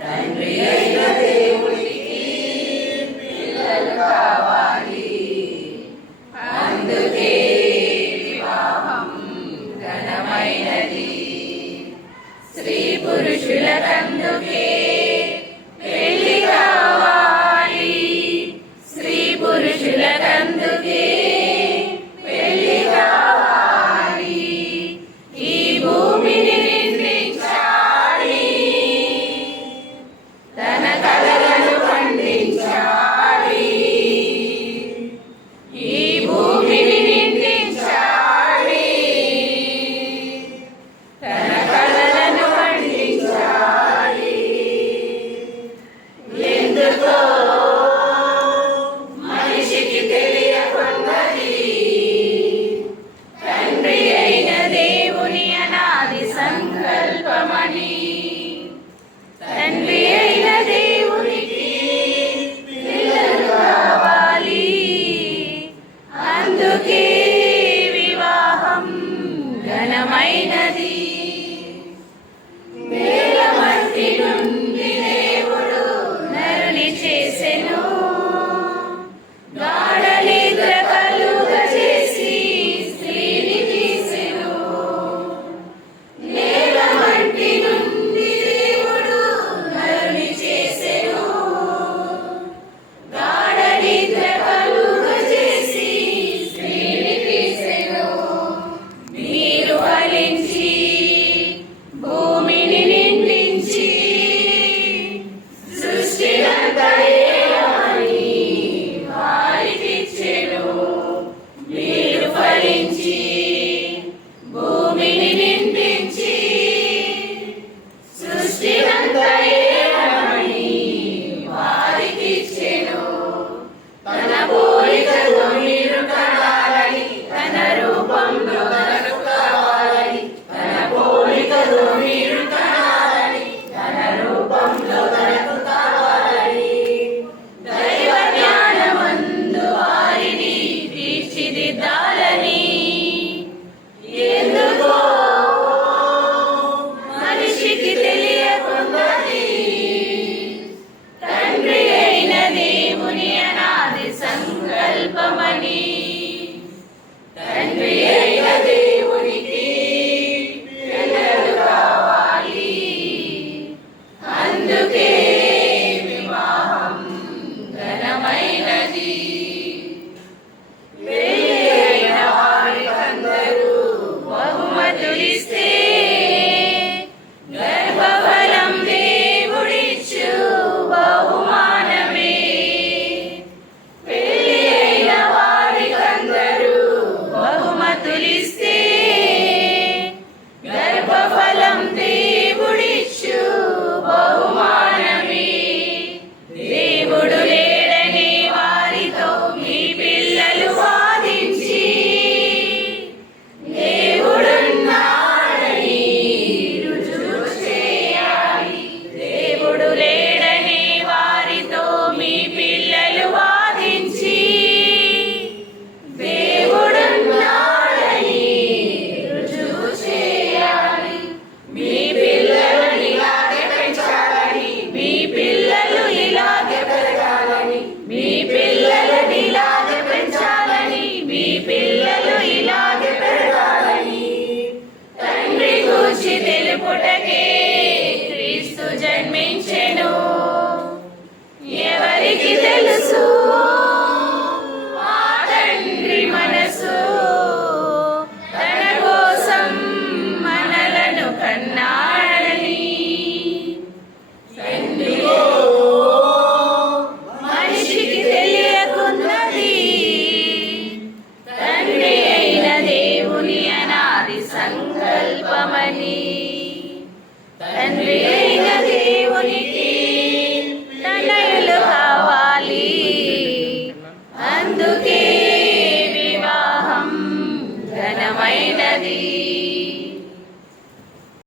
తండ్రి అయిన దేవునికి పిల్లలు కావాలి. అందుకే వివాహం ఘనమైనది. స్త్రీ పురుషులకందుకే పెళ్లి కావాలి. స్త్రీ పురుషులకందుకే పెళ్లి కావాలి. ఈ భూమిని నిర్మించాలి, తన కలలను పండించాలి. ఈ భూమిని నిర్మించాలి, తన కలలను పండించాలి. ఎందుకో మనిషికి తెలియకున్నది, తండ్రి అయిన దేవుని అనాది సంకల్పమని. తండ్రి అయిన దేవునికి పిల్లలు కావాలి. అందుకే వివాహం ఘనమైనది. నేల మట్టి నుండి దేవుడు నరుని చేసెను, గాఢ నిద్ర కలుగజేసి స్త్రీని తీసెను. నేల మట్టి నుండి దేవుడు నరుని చేసెను, గాఢ నిద్ర కలుగజేసి స్త్రీని తీసెను. మీరు ఫలించి భూమిని నిండించి సృష్టినంతా ఏలమని వారికిచ్చెను. మీరు ఫలించి భూమిని నిండించి సృష్టినంతా ఏలమని వారికిచ్చెను. తన పోలికతో మీరు కనాలని, తన రూపంలో తనకు కావాలని. తన పోలికతో మీరు కనాలని, తన రూపంలో తనకు కావాలని. దైవ జ్ఞానమందు వారిని తీర్చిదిద్దాలని. ఎందుకో మనిషికి తెలియకున్నది, తండ్రి అయిన దేవుని అనాది సంకల్పమని. తండ్రి అయిన దేవునికి పిల్లలు కావాలి. అందుకే వివాహం ఘనమైనది. పెళ్లి అయిన వారికందరూ బహుమతులిస్తే